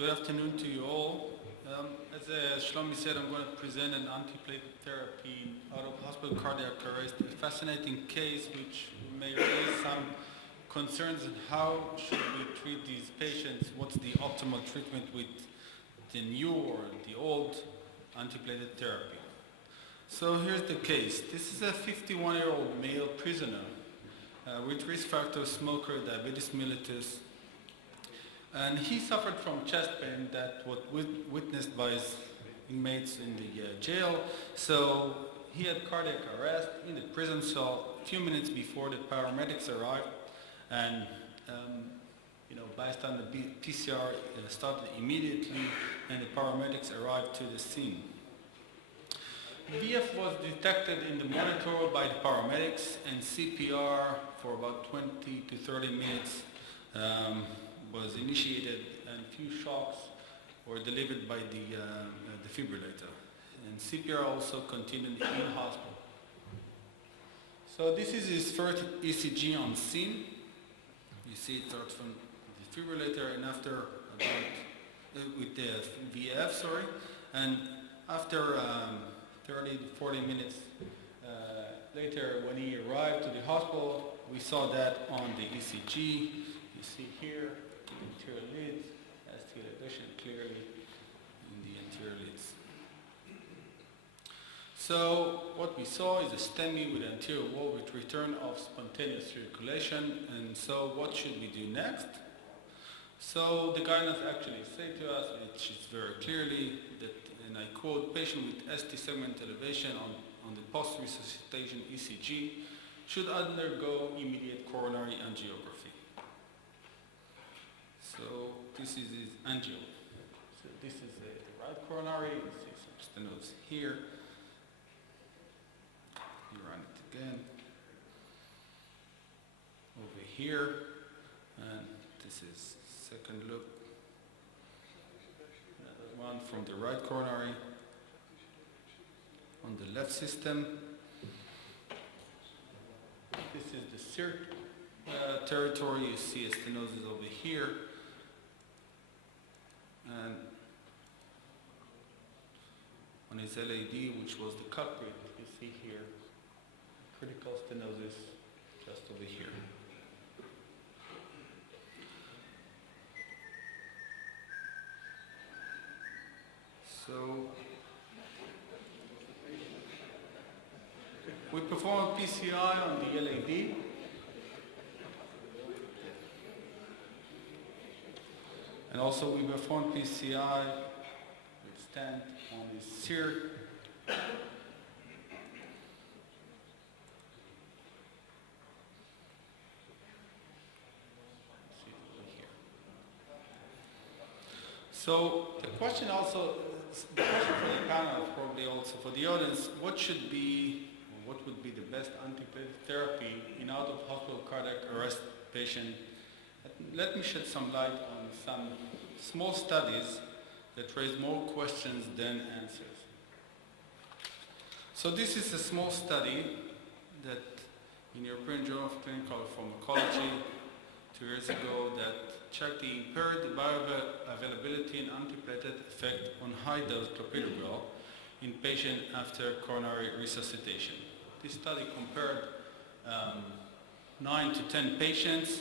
Good afternoon to you all. As Shlomi said, I'm going to present an antiplatelet therapy out of hospital cardiac arrest, a fascinating case which may raise some concerns on how should we treat these patients, what's the optimal treatment with the new or the old antiplatelet therapy. So here's the case. This is a 51-year-old male prisoner with risk factor, smoker, diabetes mellitus, and he suffered from chest pain that was witnessed by his inmates in the jail. So he had cardiac arrest in the prison cell a few minutes before the paramedics arrived, and bystander PCR started immediately, and the paramedics arrived to the scene. VF was detected in the monitor by the paramedics, and CPR for about 20 to 30 minutes was initiated, and a few shocks were delivered by the defibrillator. And CPR also continued in hospital. So this is his first ECG on scene. You see it starts from the defibrillator, and after with the VF, and after 30 to 40 minutes later, when he arrived to the hospital, we saw that on the ECG. You see here, the anterior leads, ST elevation clearly in the anterior leads. So what we saw is a STEMI with anterior wall with return of spontaneous circulation. And so what should we do next? So the guidelines actually say to us, which is very clearly that, and I quote, patient with ST segment elevation on the post-resuscitation ECG should undergo immediate coronary angiography. So this is his angio. So this is the right coronary. You see some stenosis here. You run it again. Over here. And this is second look. Another one from the right coronary. On the left system. This is the CIRT territory. You see a stenosis over here. And on his LAD, which was the culprit, you see here, critical stenosis just over here. So we perform PCI on the LAD. And also we perform PCI with stent on the CIRT. So the question for the panel, probably also for the audience, what would be the best antiplatelet therapy in out-of-hospital cardiac arrest patient? Let me shed some light on some small studies that raise more questions than answers. So this is a small study that in European Journal of Clinical Pharmacology 2 years ago that checked the impaired bioavailability and antiplatelet effect on high-dose clopidogrel in patients after coronary resuscitation. This study compared 9 to 10 patients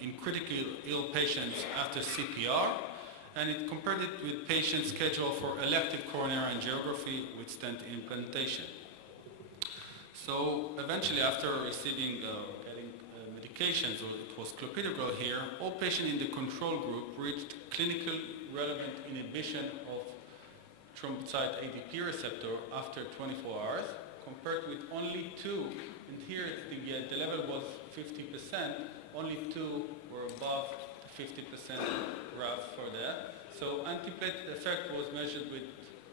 in critically ill patients after CPR, and it compared it with patients scheduled for elective coronary angiography with stent implantation. So eventually, after receiving getting medications, or it was clopidogrel here, all patients in the control group reached clinically relevant inhibition of thrombocyte ADP receptor after 24 hours, compared with only 2, and here the level was 50%, only 2 were above the 50% graph for that. So antiplatelet effect was measured with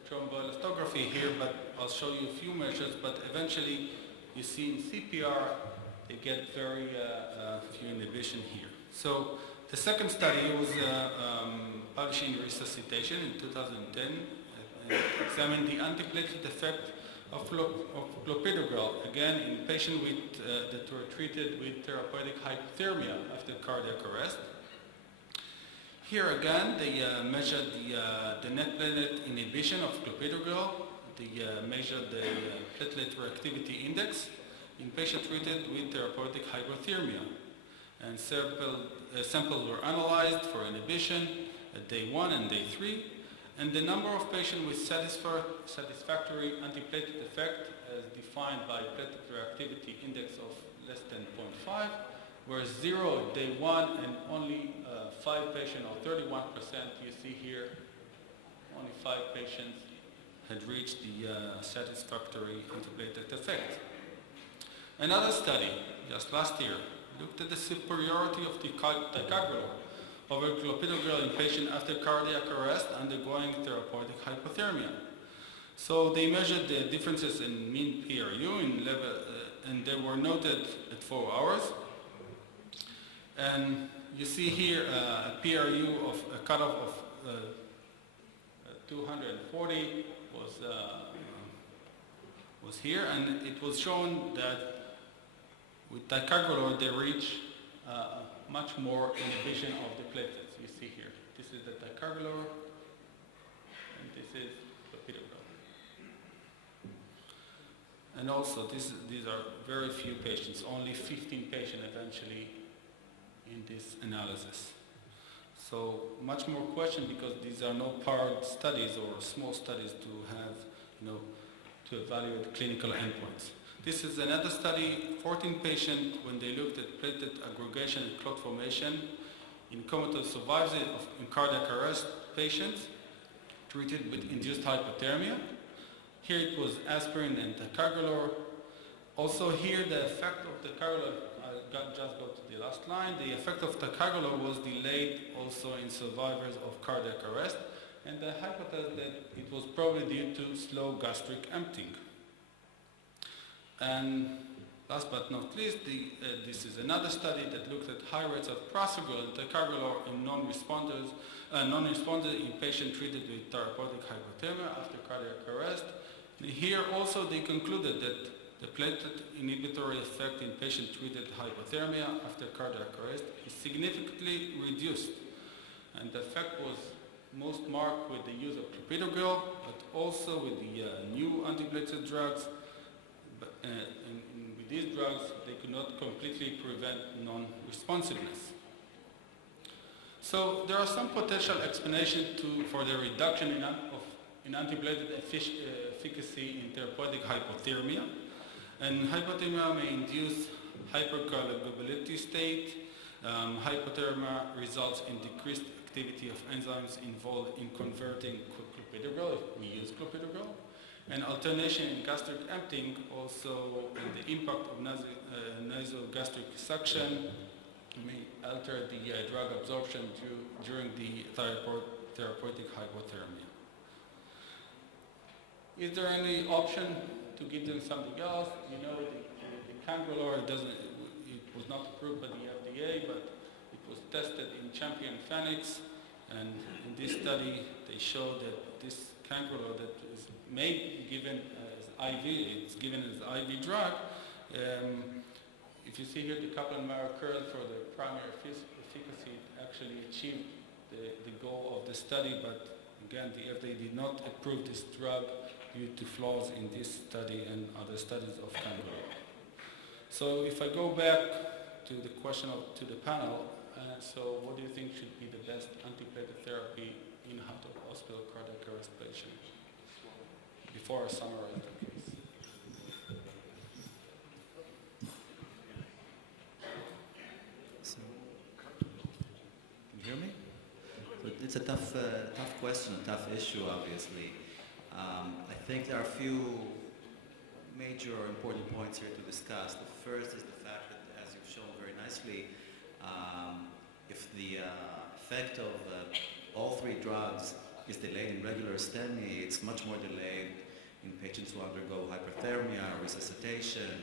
thromboelastography here, but I'll show you a few measures, but eventually you see in CPR they get very few inhibition here. So the second study was published in Resuscitation in 2010, examined the antiplatelet effect of clopidogrel, again in patients that were treated with therapeutic hypothermia after cardiac arrest. Here again, they measured the net platelet inhibition of clopidogrel. They measured the platelet reactivity index in patients treated with therapeutic hypothermia. And samples were analyzed for inhibition at day 1 and day 3. And the number of patients with satisfactory antiplatelet effect as defined by platelet reactivity index of less than 0.5 were 0 at day 1 and only 5 patients, or 31%, you see here, only 5 patients had reached the satisfactory antiplatelet effect. Another study, just last year, looked at the superiority of ticagrelor over clopidogrel in patients after cardiac arrest undergoing therapeutic hypothermia. So they measured the differences in mean PRU in level, and they were noted at 4 hours. And you see here a PRU of a cutoff of 240 was here, and it was shown that with ticagrelor they reach much more inhibition of the platelets. You see here, this is the ticagrelor, and this is clopidogrel. And also these are very few patients, only 15 patients eventually in this analysis. So much more question because these are no powered studies or small studies to have, to evaluate clinical endpoints. This is another study, 14 patients, when they looked at platelet aggregation and clot formation in comatose survivors in cardiac arrest patients treated with induced hypothermia. Here it was aspirin and ticagrelor. Also here the effect of ticagrelor, just go to the last line, the effect of ticagrelor was delayed also in survivors of cardiac arrest, and the hypothesis that it was probably due to slow gastric emptying. And last but not least, this is another study that looked at high rates of prasugrel and ticagrelor in non-responders in patients treated with therapeutic hypothermia after cardiac arrest. And here also they concluded that the platelet inhibitory effect in patients treated hypothermia after cardiac arrest is significantly reduced. And the effect was most marked with the use of clopidogrel, but also with the new antiplatelet drugs. And with these drugs, they could not completely prevent non-responsiveness. So there are some potential explanations for the reduction in antiplatelet efficacy in therapeutic hypothermia. And hypothermia may induce hypercoagulability state. Hypothermia results in decreased activity of enzymes involved in converting clopidogrel, if we use clopidogrel. And alternation in gastric emptying also, and the impact of nasogastric suction may alter the drug absorption during the therapeutic hypothermia. Is there any option to give them something else? The ticagrelor it was not approved by the FDA, but it was tested in Champion Phoenix, and in this study they showed that this ticagrelor that is given as IV, it's given as IV drug. If you see here the Kaplan-Meier curve for the primary efficacy, it actually achieved the goal of the study, but again the FDA did not approve this drug due to flaws in this study and other studies of ticagrelor. So if I go back to the question to the panel, so what do you think should be the best antiplatelet therapy in hospital cardiac arrest patients? Before I summarize the case. Can you hear me? So it's a tough question, a tough issue, obviously. I think there are a few major or important points here to discuss. The first is the fact that, as you've shown very nicely, if the effect of all three drugs is delayed in regular STEMI, it's much more delayed in patients who undergo hyperthermia or resuscitation,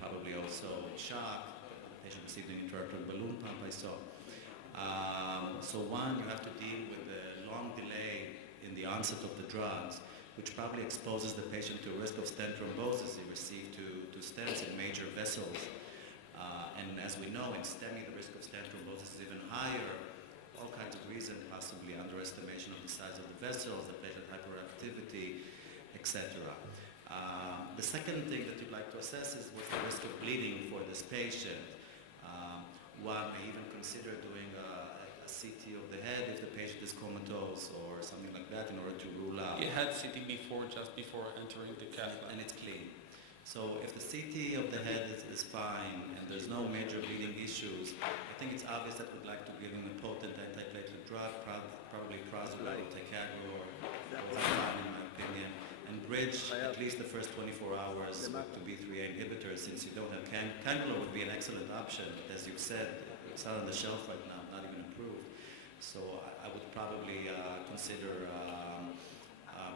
probably also shock. The patient received an intraarticular balloon pump, I saw. So one, you have to deal with the long delay in the onset of the drugs, which probably exposes the patient to a risk of stent thrombosis. They receive two stents in major vessels. And as we know, in STEMI, the risk of stent thrombosis is even higher. all kinds of reasons, possibly underestimation of the size of the vessels, the platelet hyperactivity, etc. The second thing that you'd like to assess is what's the risk of bleeding for this patient. One may even consider doing a CT of the head if the patient is comatose or something like that in order to rule out. He had CT before, just before entering the cath lab. And it's clean. So if the CT of the head is fine and there's no major bleeding issues, I think it's obvious that we'd like to give him a potent antiplatelet drug, probably Prasugrel or Ticagro or fine in my opinion, and bridge at least the first 24 hours to B3A inhibitors since you don't have cannula would be an excellent option, but as you've said, it's not on the shelf right now, not even approved. So I would probably consider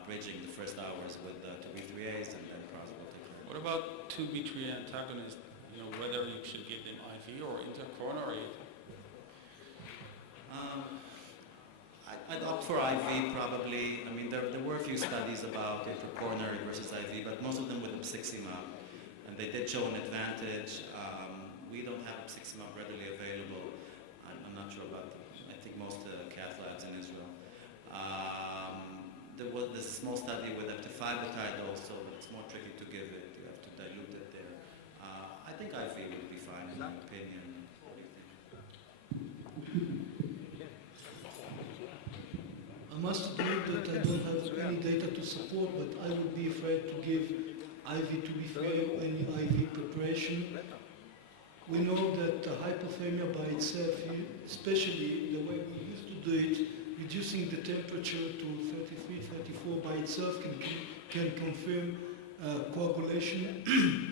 bridging the first hours with 2 B3As and then Prasugrel. What about 2 B3A antagonists? You know, whether you should give them IV or intercoronary? I'd opt for IV probably. I mean, there were a few studies about intercoronary versus IV, but most of them with Absiximab, and they did show an advantage. We don't have Absiximab readily available. I'm not sure about them. I think most cath labs in Israel. There's a small study with eptifibatide also, but it's more tricky to give it. You have to dilute it there. I think IV would be fine in my opinion. I must admit that I don't have any data to support, but I would be afraid to give IV to be fair or any IV preparation. We know that hypothermia by itself, especially the way we used to do it, reducing the temperature to 33, 34 by itself can confirm coagulation,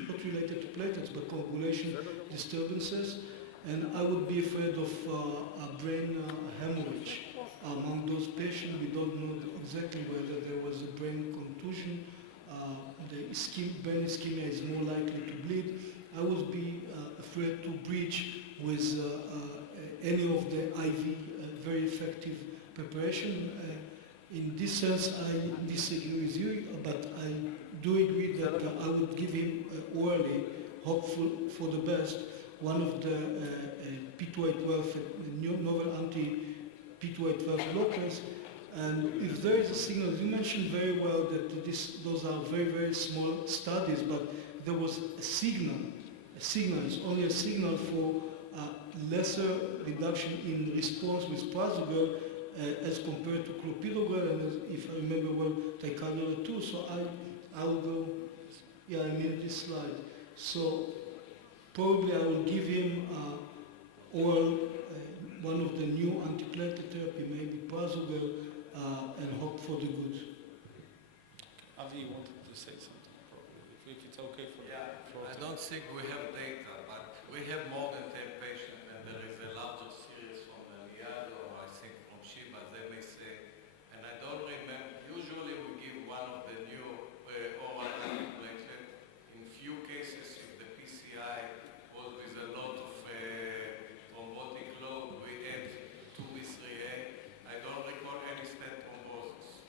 not related to platelets, but coagulation disturbances. And I would be afraid of a brain hemorrhage. Among those patients, we don't know exactly whether there was a brain contusion. The brain ischemia is more likely to bleed. I would be afraid to bridge with any of the IV very effective preparation. In this sense, I disagree with you, but I do agree that I would give him orally, hopeful for the best, one of the P2A12, novel anti-P2A12 blockers. And if there is a signal, you mentioned very well that those are very, very small studies, but there was a signal, it's only a signal for lesser reduction in response with Prasugrel as compared to Clopidogrel, and if I remember well, Ticagro too. So I will go, yeah, I made this slide. So probably I will give him oral, one of the new antiplatelet therapy, maybe Prasugrel, and hope for the good. Avi wanted to say something, probably, if it's okay for I don't think we have data, but we have more than 10 patients, and there is a larger series from Liad or I think from Shiba, they may say, and I don't remember, usually we give one of the new oral antiplatelet. In few cases, if the PCI was with a lot of thrombotic load, we add 2B3A. I don't recall any stent thrombosis,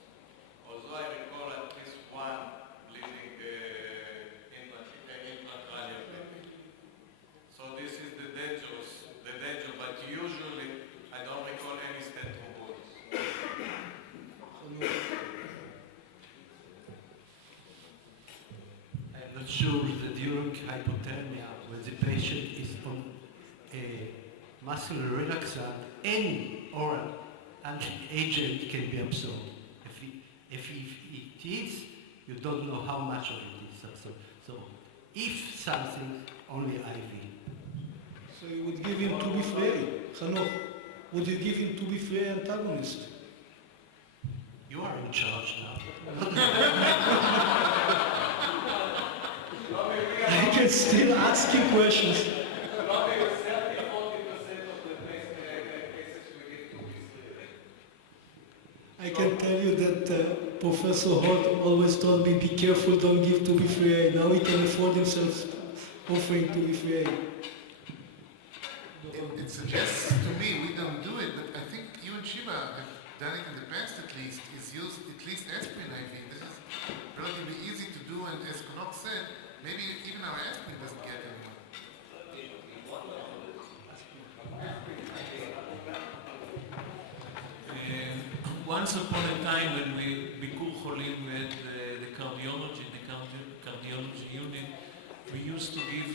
although I recall at least one bleeding intracranial bleeding. So this is the danger, but usually I don't recall any stent thrombosis. I'm not sure that during hypothermia, when the patient is on a muscular relaxant, any oral agent can be absorbed. If it is, you don't know how much of it is absorbed. So if something, only IV. So you would give him 2B3A, Hanoch. Would you give him 2B3A antagonist? You are in charge now. I can still ask you questions. I can tell you that Professor Holt always told me, be careful, don't give 2B3A. Now he can afford himself offering 2B3A. It suggests to me we don't do it, but I think you and Shiva have done it in the past at least, is use at least aspirin IV. This is relatively easy to do, and as Konok said, maybe even our aspirin doesn't get anyone. once upon a time when we ביקור חולים with the cardiology, cardiology unit, we used to give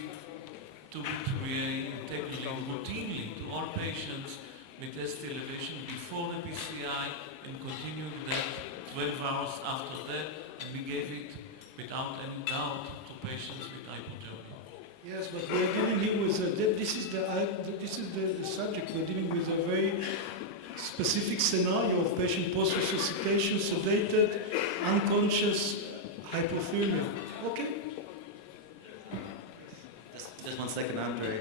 2-3A integrally routinely to all patients with ST elevation before the PCI and continued that 12 hours after that, and we gave it without any doubt to patients with hypothermia. Yes, but we're dealing here with this is the subject. We're dealing with a very specific scenario of patient post-resuscitation, sedated, unconscious, hypothermia. Okay. Just 1 second, Andre.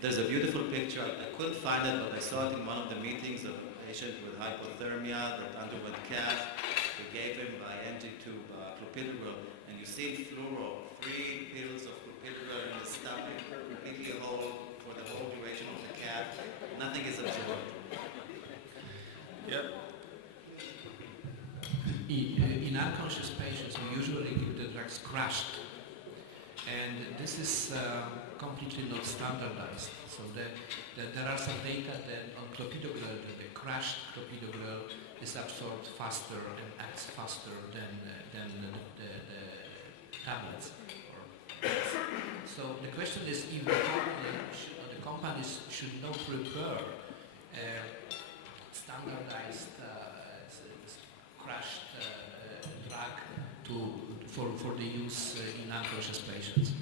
There's a beautiful picture. I couldn't find it, but I saw it in one of the meetings of a patient with hypothermia that underwent cath. We gave him by NG tube clopidogrel, and you see in fluoro 3 pills of clopidogrel in the stomach, completely whole for the whole duration of the cath. Nothing is absorbed. Yep. In unconscious patients, we usually give the drugs crushed. And this is completely not standardized. So there are some data that on clopidogrel, the crushed clopidogrel is absorbed faster and acts faster than the tablets. So the question is if the companies should not prepare standardized crushed drug for the use in unconscious patients.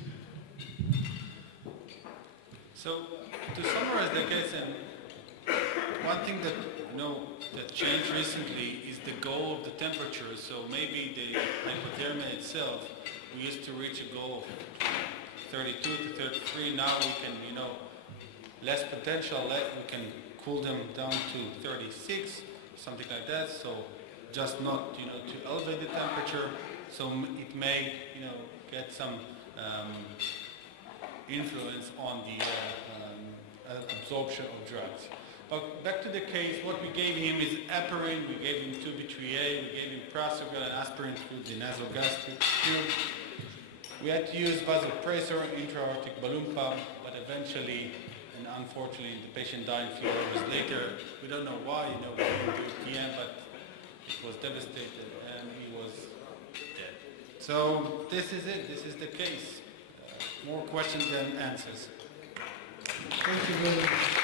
So, to summarize the case, and one thing that that changed recently is the goal of the temperature. So maybe the hypothermia itself, we used to reach a goal of 32 to 33. Now we can, less potential. We can cool them down to 36, something like that. So just not, to elevate the temperature. So it may, get some influence on the absorption of drugs. But back to the case, what we gave him is heparin, we gave him 2B3A, we gave him prasugrel and aspirin through the nasogastric tube. We had to use vasopressor, intra-aortic balloon pump, but eventually, and unfortunately, the patient died a few hours later. We don't know why, we didn't do PM, but it was devastated and he was dead. So this is it, this is the case. More questions than answers. Thank you very much.